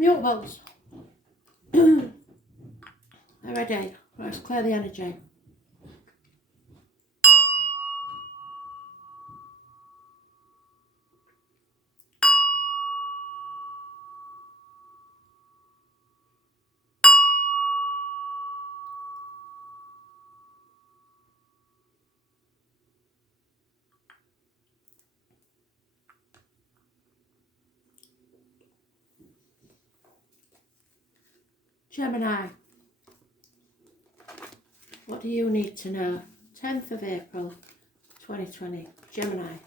Mutables. They're ready. Let's clear the energy. Gemini. What do you need to know? 10th of April 2020. Gemini.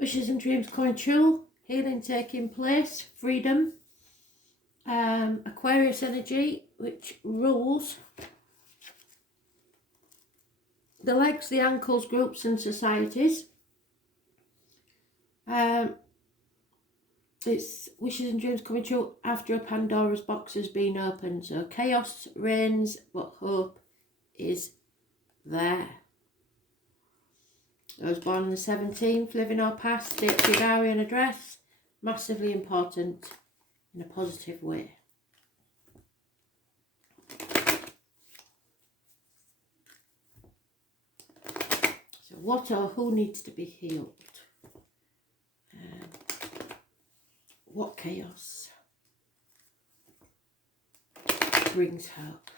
Wishes and dreams coming true, healing taking place, freedom, Aquarius energy, which rules the legs, the ankles, groups and societies. It's wishes and dreams coming true after a Pandora's box has been opened. So chaos reigns, but hope is there. I was born on the 17th, living or past, date your diary and address, massively important in a positive way. So what or who needs to be healed? What chaos brings hope?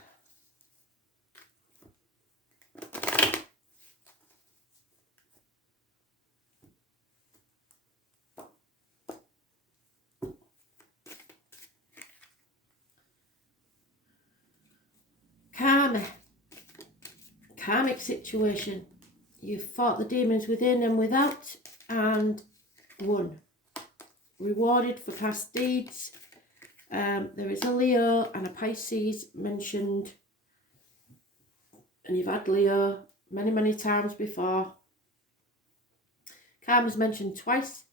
Karmic situation. You've fought the demons within and without and won. Rewarded for past deeds. There is a Leo and a Pisces mentioned. And you've had Leo many times before. Karma's mentioned twice.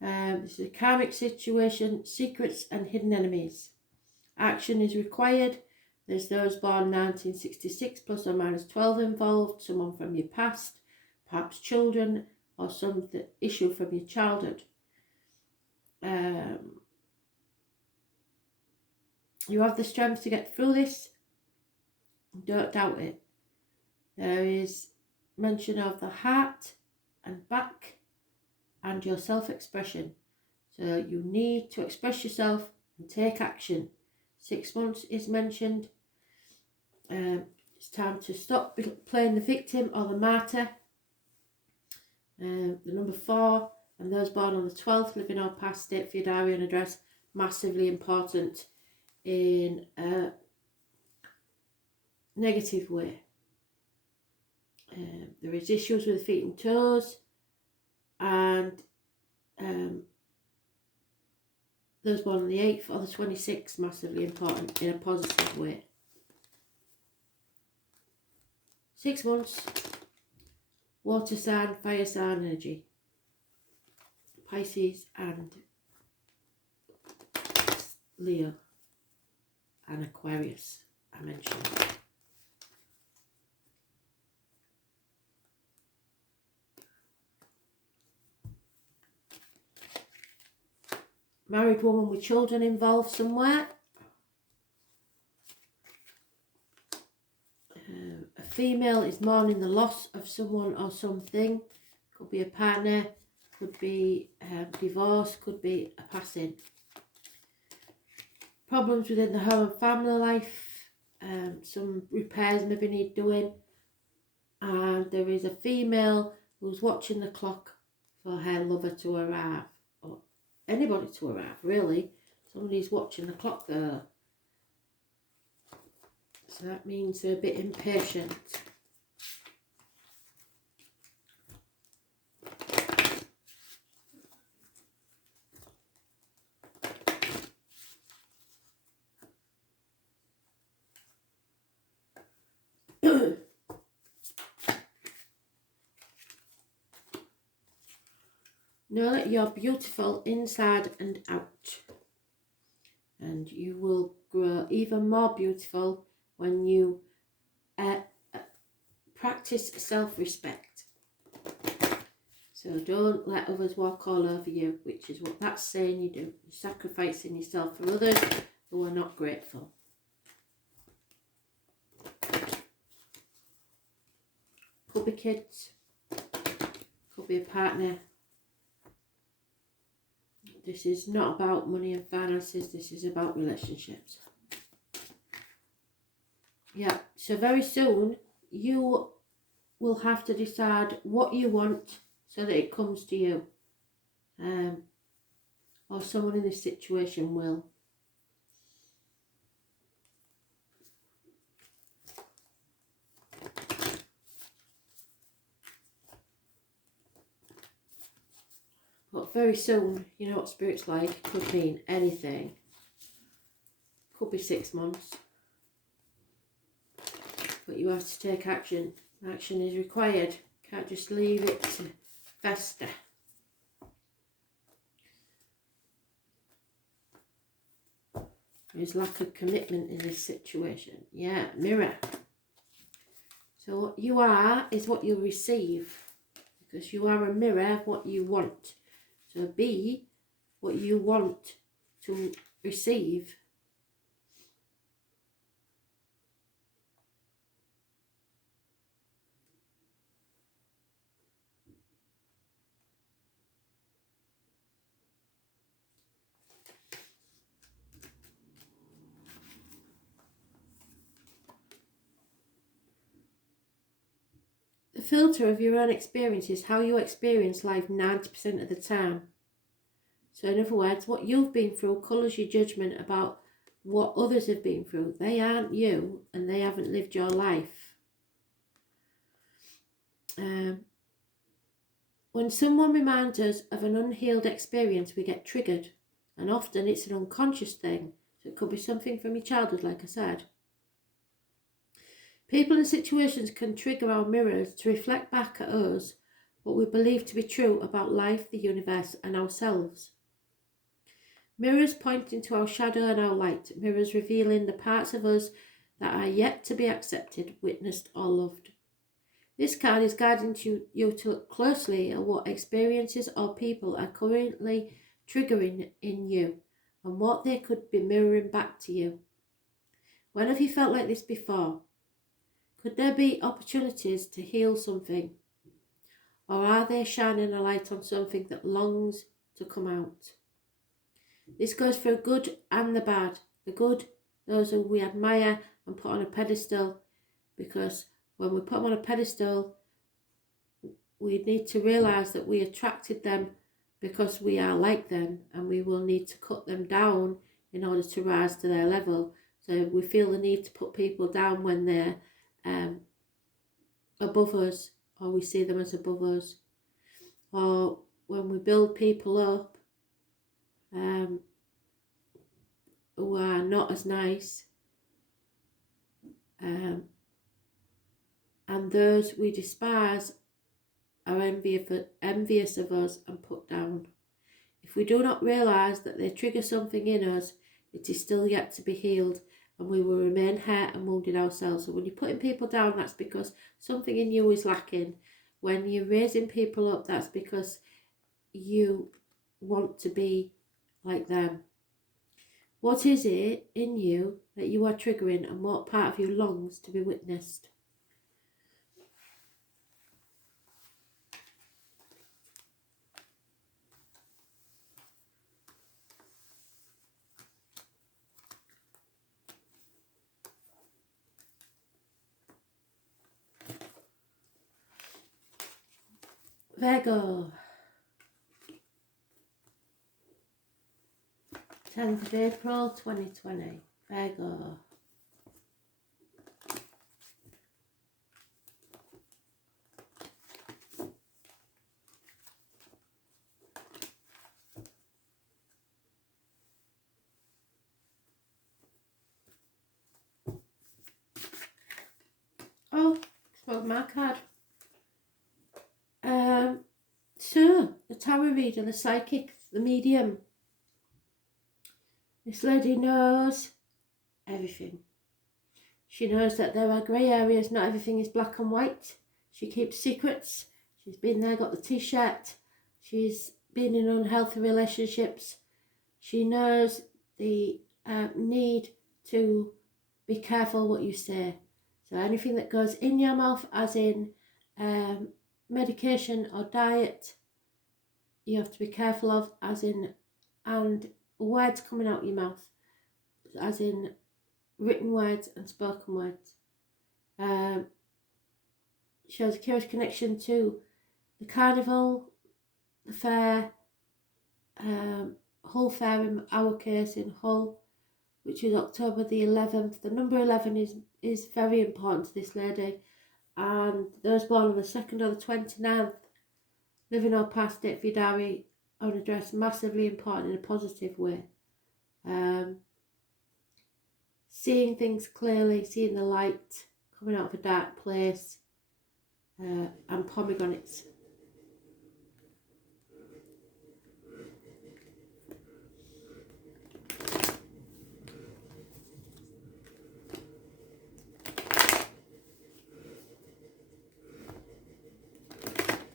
This is a karmic situation. Secrets and hidden enemies. Action is required. There's those born 1966 plus or minus 12 involved, someone from your past, perhaps children, or some issue from your childhood. You have the strength to get through this. Don't doubt it. There is mention of the heart and back and your self-expression. So you need to express yourself and take action. 6 months is mentioned. It's time to stop playing the victim or the martyr. The number 4, and those born on the 12th, living or past, date for your diary and address, massively important in a negative way. There is issues with the feet and toes, and those born on the 8th or the 26th, massively important in a positive way. 6 months, water sign, fire sign energy. Pisces and Leo and Aquarius, I mentioned. Married woman with children involved somewhere. A female is mourning the loss of someone or something. Could be a partner, could be divorce, could be a passing. Problems within the home and family life. Some repairs maybe need doing. And there is a female who's watching the clock for her lover to arrive. Or anybody to arrive, really. Somebody's watching the clock there. So that means they're a bit impatient. Know that you're beautiful inside and out. And you will grow even more beautiful when you practice self-respect. So don't let others walk all over you, which is what that's saying you do. You're sacrificing yourself for others who are not grateful. Could be kids, could be a partner. This is not about money and finances, this is about relationships. Yeah, so very soon you will have to decide what you want so that it comes to you. Or someone in this situation will. But very soon, you know what Spirit's like, could mean anything. Could be 6 months. But you have to take action. Action is required. Can't just leave it to fester. There's lack of commitment in this situation. Yeah, mirror. So what you are is what you'll receive. Because you are a mirror of what you want. So be what you want to receive. The filter of your own experience is how you experience life 90% of the time. So in other words, what you've been through colours your judgment about what others have been through. They aren't you and they haven't lived your life. When someone reminds us of an unhealed experience, we get triggered. And often it's an unconscious thing. So it could be something from your childhood, like I said. People and situations can trigger our mirrors to reflect back at us what we believe to be true about life, the universe, and ourselves. Mirrors pointing to our shadow and our light. Mirrors revealing the parts of us that are yet to be accepted, witnessed, or loved. This card is guiding you to look closely at what experiences or people are currently triggering in you and what they could be mirroring back to you. When have you felt like this before? Could there be opportunities to heal something? Or are they shining a light on something that longs to come out? This goes for the good and the bad. The good, those who we admire and put on a pedestal, because when we put them on a pedestal, we need to realise that we attracted them because we are like them, and we will need to cut them down in order to rise to their level. So we feel the need to put people down when they're above us, or we see them as above us, or when we build people up who are not as nice, and those we despise are envious of us and put down. If we do not realise that they trigger something in us, it is still yet to be healed, and we will remain hurt and wounded ourselves. So when you're putting people down, that's because something in you is lacking. When you're raising people up, that's because you want to be like them. What is it in you that you are triggering, and what part of you longs to be witnessed? Virgo. 10th of April 2020. Virgo. Oh, spoke my card. So the tarot reader, the psychic, the medium. This lady knows everything. She knows that there are grey areas, not everything is black and white. She keeps secrets. She's been there, got the t-shirt. She's been in unhealthy relationships. She knows the need to be careful what you say. So anything that goes in your mouth, as in medication or diet, you have to be careful of, as in, and words coming out your mouth, as in written words and spoken words. Shows a curious connection to the carnival, the fair, Hull Fair in our case in Hull, which is October the 11th. The number 11 is very important to this lady, and those born on the 2nd or the 29th, living or past date for your diary on address, massively important in a positive way. Seeing things clearly, seeing the light coming out of a dark place, and pomegranates.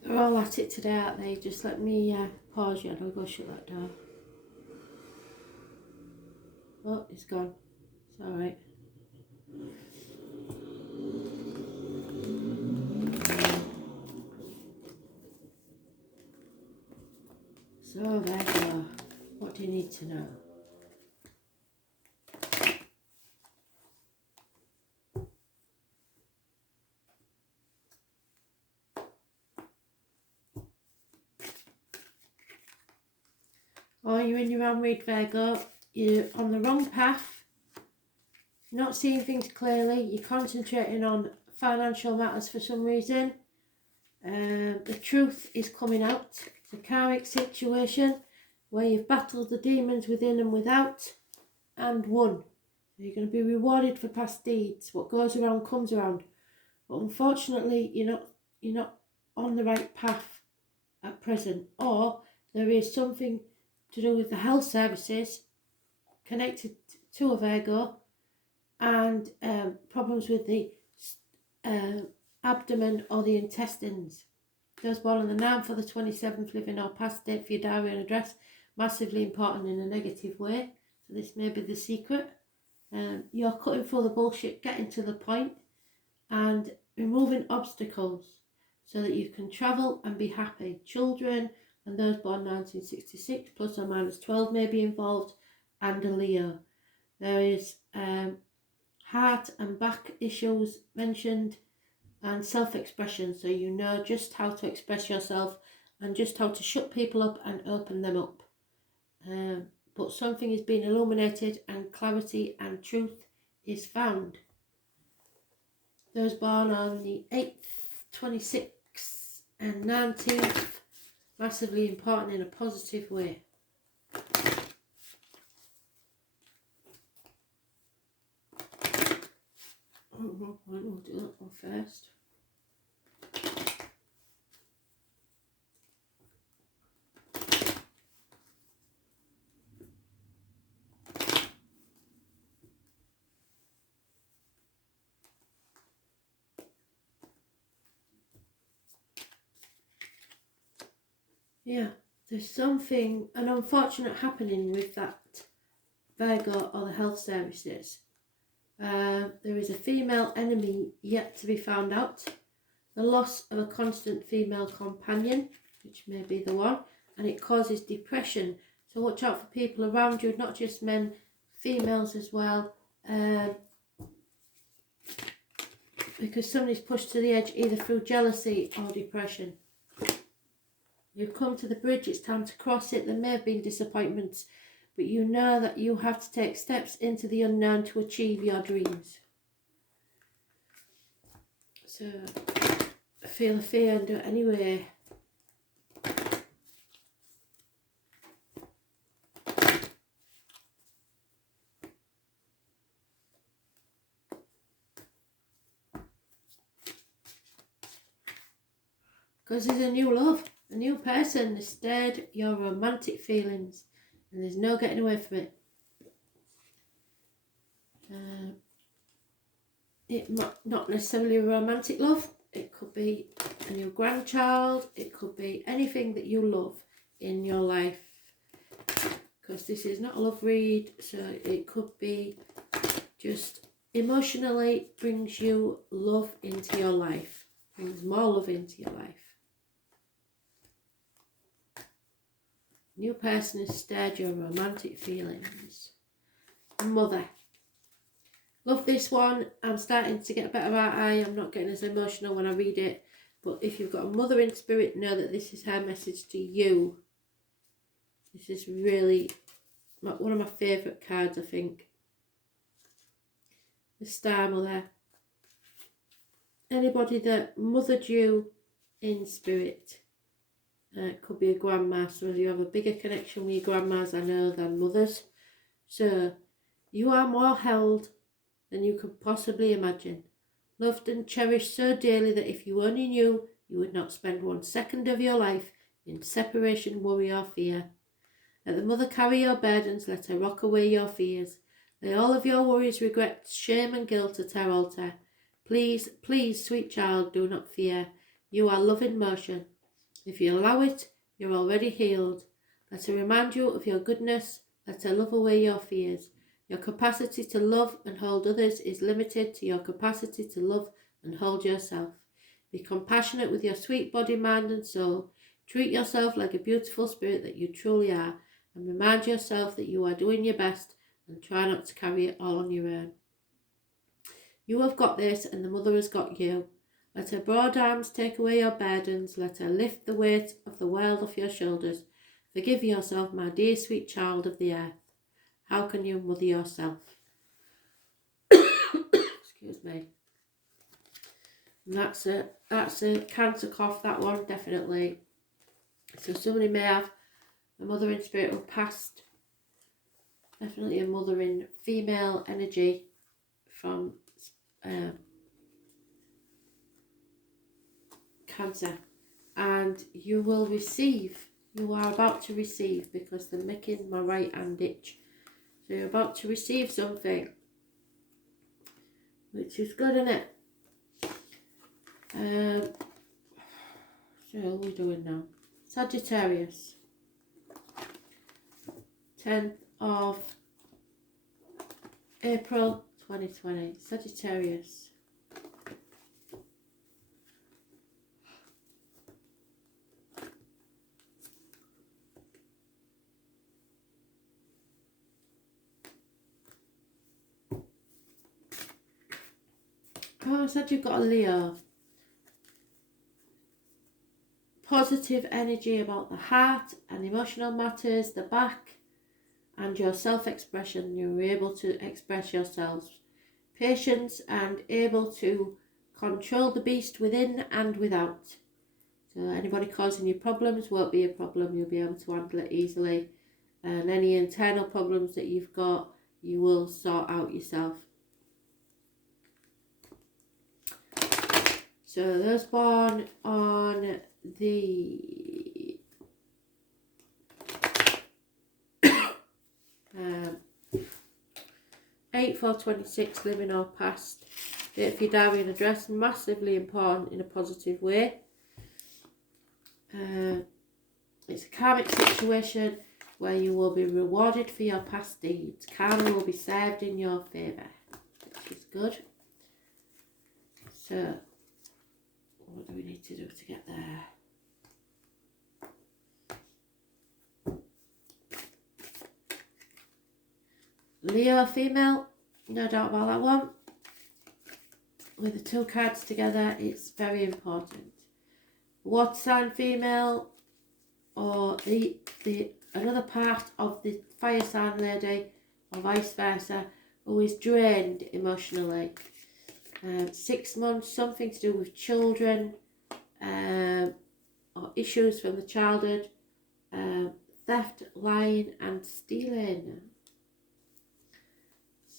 They're all at it today, aren't they? Just let me pause you and I'll go shut that door. Oh, it's gone. It's alright. So there you go. What do you need to know? Oh, you're in your own read, Virgo. You're on the wrong path. You're not seeing things clearly. You're concentrating on financial matters for some reason. The truth is coming out. It's a karmic situation where you've battled the demons within and without and won. So you're going to be rewarded for past deeds. What goes around comes around. But unfortunately, you're not on the right path at present, or there is something to do with the health services connected to a Virgo, and problems with the abdomen or the intestines. Those born on the 9th or the 27th, living or past date for your diary and address, massively important in a negative way. So this may be the secret. You're cutting through the bullshit, getting to the point, and removing obstacles so that you can travel and be happy. Children and those born 1966 plus or minus 12 may be involved, and a Leo. There is heart and back issues mentioned, and self-expression, so you know just how to express yourself and just how to shut people up and open them up. But something is being illuminated and clarity and truth is found. Those born on the 8th, 26th and 19th, massively important in a positive way. Oh, we'll do that one first. Yeah, there's something, an unfortunate happening with that Virgo or the health services. There is a female enemy yet to be found out. The loss of a constant female companion, which may be the one, and it causes depression. So watch out for people around you, not just men, females as well. Because somebody's pushed to the edge either through jealousy or depression. You've come to the bridge, it's time to cross it. There may have been disappointments, but you know that you have to take steps into the unknown to achieve your dreams. So, feel the fear and do it anyway. Because there's a new love. A new person has stirred your romantic feelings and there's no getting away from it. It might not necessarily romantic love. It could be a new grandchild. It could be anything that you love in your life. Because this is not a love read, so it could be just emotionally brings you love into your life. Brings more love into your life. New person has stirred your romantic feelings. Mother. Love this one. I'm starting to get a better eye. I'm not getting as emotional when I read it. But if you've got a mother in spirit, know that this is her message to you. This is really one of my favourite cards, I think. The Star Mother. Anybody that mothered you in spirit. It could be a grandma. So you have a bigger connection with your grandmas, I know, than mothers. So you are more held than you could possibly imagine. Loved and cherished so dearly that if you only knew, you would not spend 1 second of your life in separation, worry or fear. Let the mother carry your burdens, let her rock away your fears. Lay all of your worries, regrets, shame and guilt at her altar. Please, please, sweet child, do not fear. You are love in motion. If you allow it, you're already healed. Let her remind you of your goodness. Let her love away your fears. Your capacity to love and hold others is limited to your capacity to love and hold yourself. Be compassionate with your sweet body, mind and soul. Treat yourself like a beautiful spirit that you truly are, and remind yourself that you are doing your best and try not to carry it all on your own. You have got this and the mother has got you. Let her broad arms take away your burdens. Let her lift the weight of the world off your shoulders. Forgive yourself, my dear sweet child of the earth. How can you mother yourself? Excuse me. And that's a cancer cough, that one, definitely. So somebody may have a mother in spirit who passed. Definitely a mother in female energy from Cancer. And you will receive. You are about to receive, because they're making my right hand itch. So you're about to receive something, which is good, isn't it? So what are we doing now? Sagittarius. 10th of April 2020. Sagittarius. Oh, I said you've got a Leo. Positive energy about the heart and emotional matters, the back, and your self-expression. You're able to express yourselves. Patience and able to control the beast within and without. So anybody causing you problems won't be a problem. You'll be able to handle it easily. And any internal problems that you've got, you will sort out yourself. So those born on the 8th or 26th, living or past. Date for your diary and address, massively important in a positive way. It's a karmic situation where you will be rewarded for your past deeds. Karma will be served in your favour, which is good. So, what do we need to do to get there? Leo female, no doubt about that one. With the two cards together, it's very important. Water sign female, or the another part of the fire sign lady, or vice versa, who is drained emotionally. 6 months, something to do with children, or issues from the childhood, theft, lying and stealing.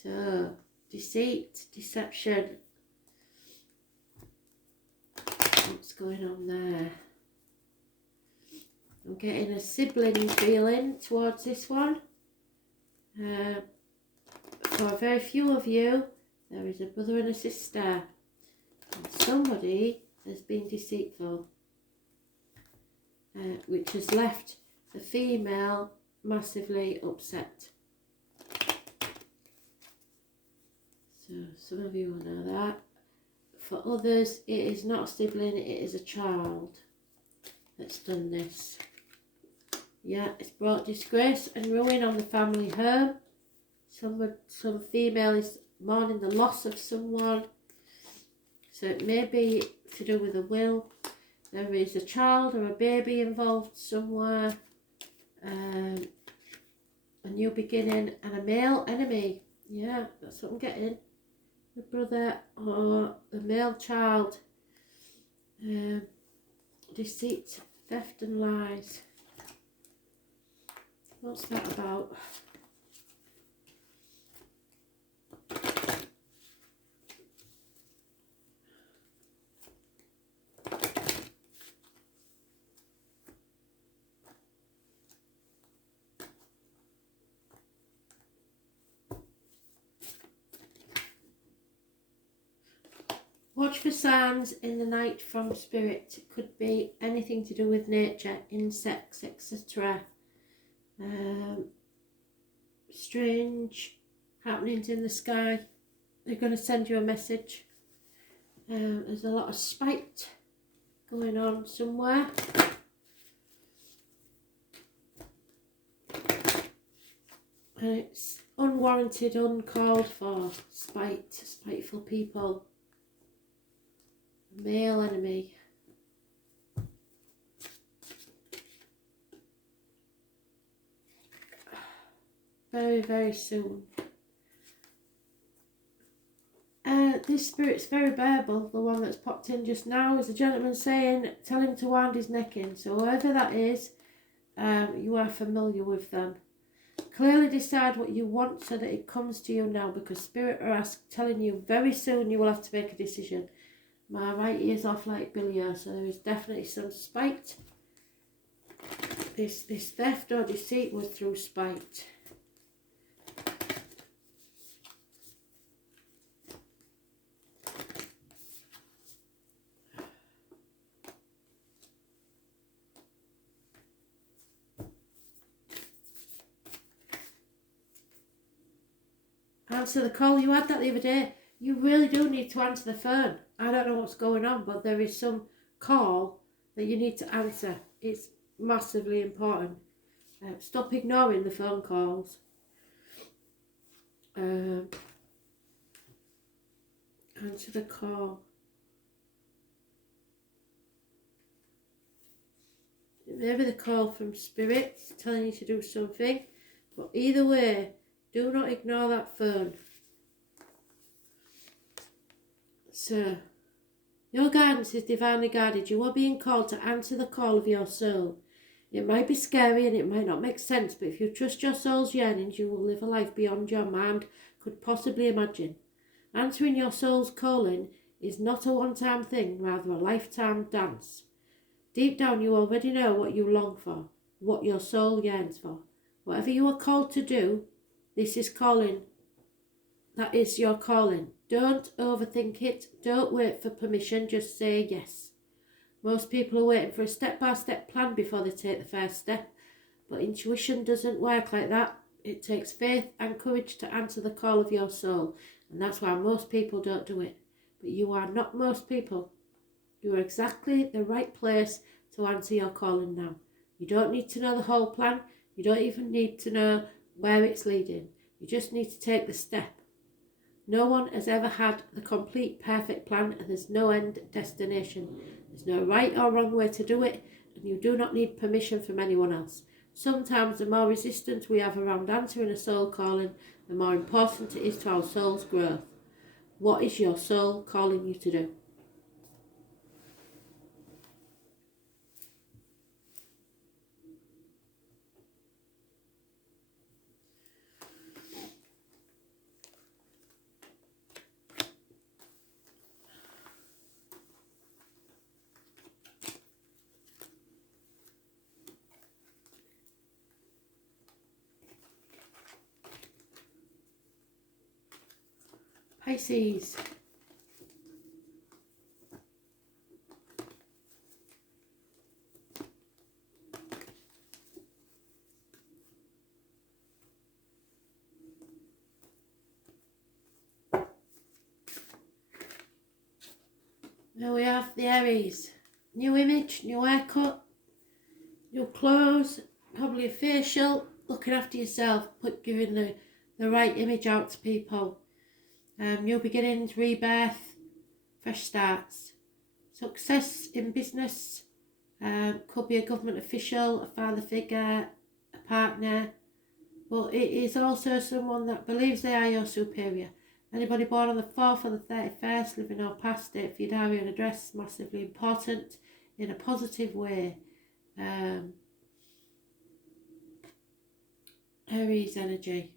So, deceit, deception. What's going on there? I'm getting a sibling feeling towards this one. For very few of you, there is a brother and a sister. And somebody has been deceitful, which has left the female massively upset. So some of you will know that. For others, it is not a sibling, it is a child that's done this. Yeah, it's brought disgrace and ruin on the family home. Some female is mourning the loss of someone. So it may be to do with a will. There is a child or a baby involved somewhere. A new beginning and a male enemy. Yeah, that's what I'm getting. The brother or the male child. Deceit, theft and lies. What's that about? Watch for signs in the night from spirit. It could be anything to do with nature, insects, etc. Strange happenings in the sky. They're going to send you a message. There's a lot of spite going on somewhere. And it's unwarranted, uncalled for spite, spiteful people. Male enemy. Very, very soon. This spirit's very bearable, the one that's popped in just now, is a gentleman saying, tell him to wind his neck in. So whoever that is, you are familiar with them. Clearly decide what you want so that it comes to you now, because spirit are telling you very soon you will have to make a decision. My right ear's off like Billy, so there is definitely some spite. This theft or deceit was through spite. Answer the call. You had that the other day. You really do need to answer the phone. I don't know what's going on, but there is some call that you need to answer. It's massively important. Stop ignoring the phone calls. Answer the call. Maybe the call from spirit telling you to do something, but either way, do not ignore that phone. So, your guidance is divinely guided. You are being called to answer the call of your soul. It might be scary and it might not make sense, but if you trust your soul's yearnings, you will live a life beyond your mind could possibly imagine. Answering your soul's calling is not a one-time thing, rather a lifetime dance. Deep down, you already know what you long for, what your soul yearns for. Whatever you are called to do, this is calling. That is your calling. Don't overthink it. Don't wait for permission. Just say yes. Most people are waiting for a step-by-step plan before they take the first step. But intuition doesn't work like that. It takes faith and courage to answer the call of your soul. And that's why most people don't do it. But you are not most people. You are exactly the right place to answer your calling now. You don't need to know the whole plan. You don't even need to know where it's leading. You just need to take the step. No one has ever had the complete perfect plan, and there's no end destination. There's no right or wrong way to do it, and you do not need permission from anyone else. Sometimes the more resistance we have around answering a soul calling, the more important it is to our soul's growth. What is your soul calling you to do? Pisces. Now we have the Aries. New image, new haircut, new clothes, probably a facial, looking after yourself, giving the right image out to people. New beginnings, rebirth, fresh starts. Success in business, could be a government official, a father figure, a partner, but it is also someone that believes they are your superior. Anybody born on the 4th or the 31st, living or past it, for your diary and address, massively important in a positive way. Aries energy.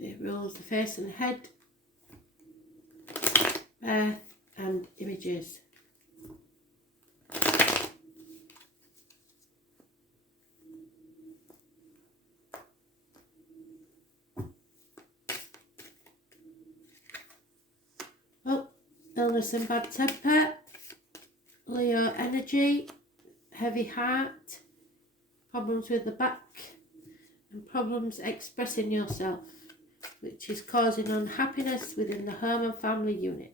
It rules the face and head, birth and images. Oh, illness and bad temper, Leo energy, heavy heart, problems with the back and problems expressing yourself, which is causing unhappiness within the home and family unit.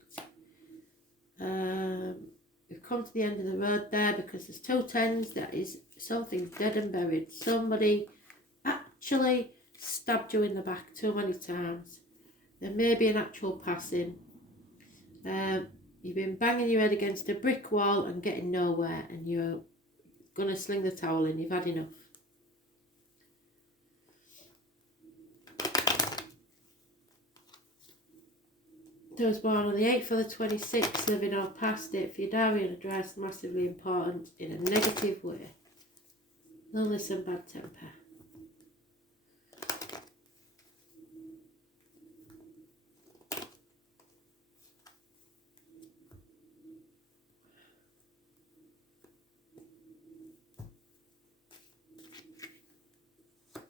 We've come to the end of the road there because there's 2 tens. That is something dead and buried. Somebody actually stabbed you in the back too many times. There may be an actual passing. You've been banging your head against a brick wall and getting nowhere, and you're going to sling the towel in. You've had enough. Those born on the 8th or the 26th, living or past it, for your diary and address, massively important in a negative way. Illness and bad temper.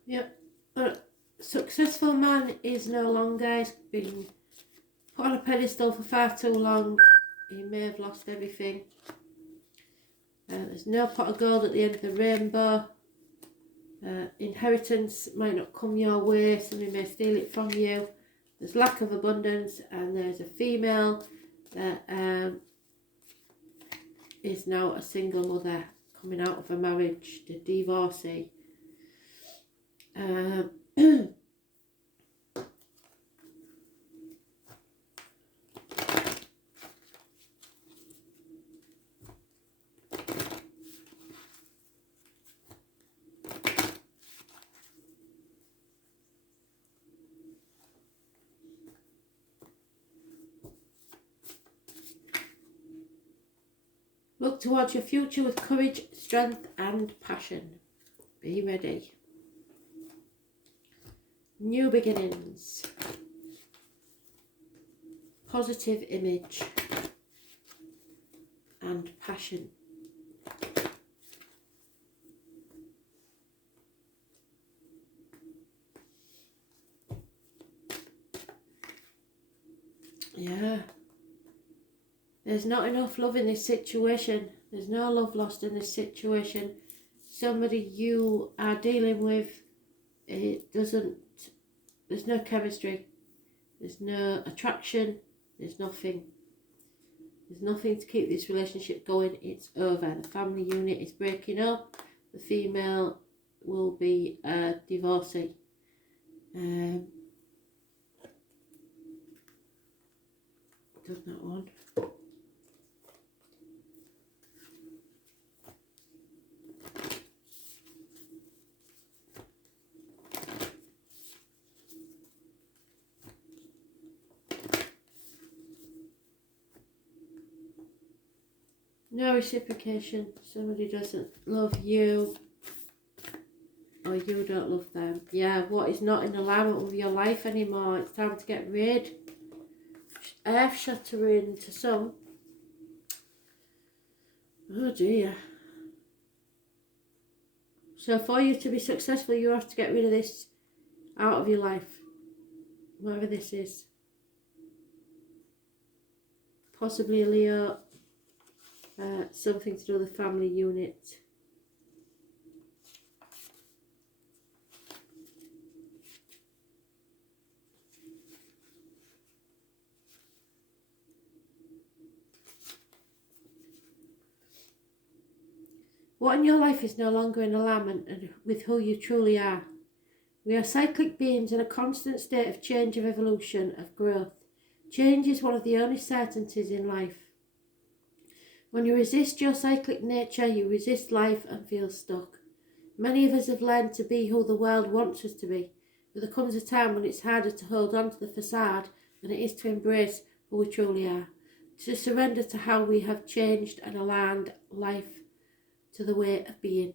Yep. A successful man is no longer. He's been put on a pedestal for far too long. He may have lost everything. There's no pot of gold at the end of the rainbow. Inheritance might not come your way. Somebody may steal it from you. There's lack of abundance, and there's a female that is now a single mother coming out of a marriage, the divorcee. Look towards your future with courage, strength and passion. Be ready. New beginnings. Positive image and passion. Yeah. There's not enough love in this situation. There's no love lost in this situation. Somebody you are dealing with, there's no chemistry. There's no attraction. There's nothing. There's nothing to keep this relationship going. It's over. The family unit is breaking up. The female will be a divorcee. Done that one. No reciprocation. Somebody doesn't love you, or you don't love them. Yeah, what is not in alignment with your life anymore. It's time to get rid. Earth shattering to some. Oh dear. So for you to be successful, you have to get rid of this out of your life. Whatever this is. Possibly a Leo. Something to do with the family unit. What in your life is no longer in alignment with who you truly are? We are cyclic beings in a constant state of change, of evolution, of growth. Change is one of the only certainties in life. When you resist your cyclic nature, you resist life and feel stuck. Many of us have learned to be who the world wants us to be, but there comes a time when it's harder to hold on to the facade than it is to embrace who we truly are, to surrender to how we have changed and aligned life to the way of being.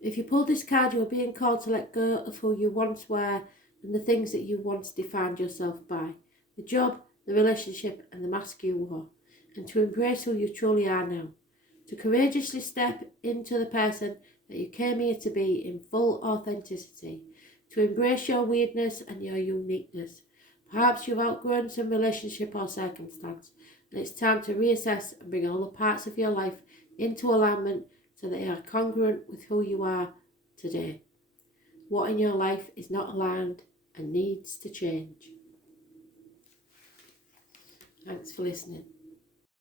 If you pull this card, you are being called to let go of who you once were and the things that you once defined yourself by, the job, the relationship and the mask you wore, and to embrace who you truly are now, to courageously step into the person that you came here to be in full authenticity, to embrace your weirdness and your uniqueness. Perhaps you've outgrown some relationship or circumstance, and it's time to reassess and bring all the parts of your life into alignment so they are congruent with who you are today. What in your life is not aligned and needs to change? Thanks for listening.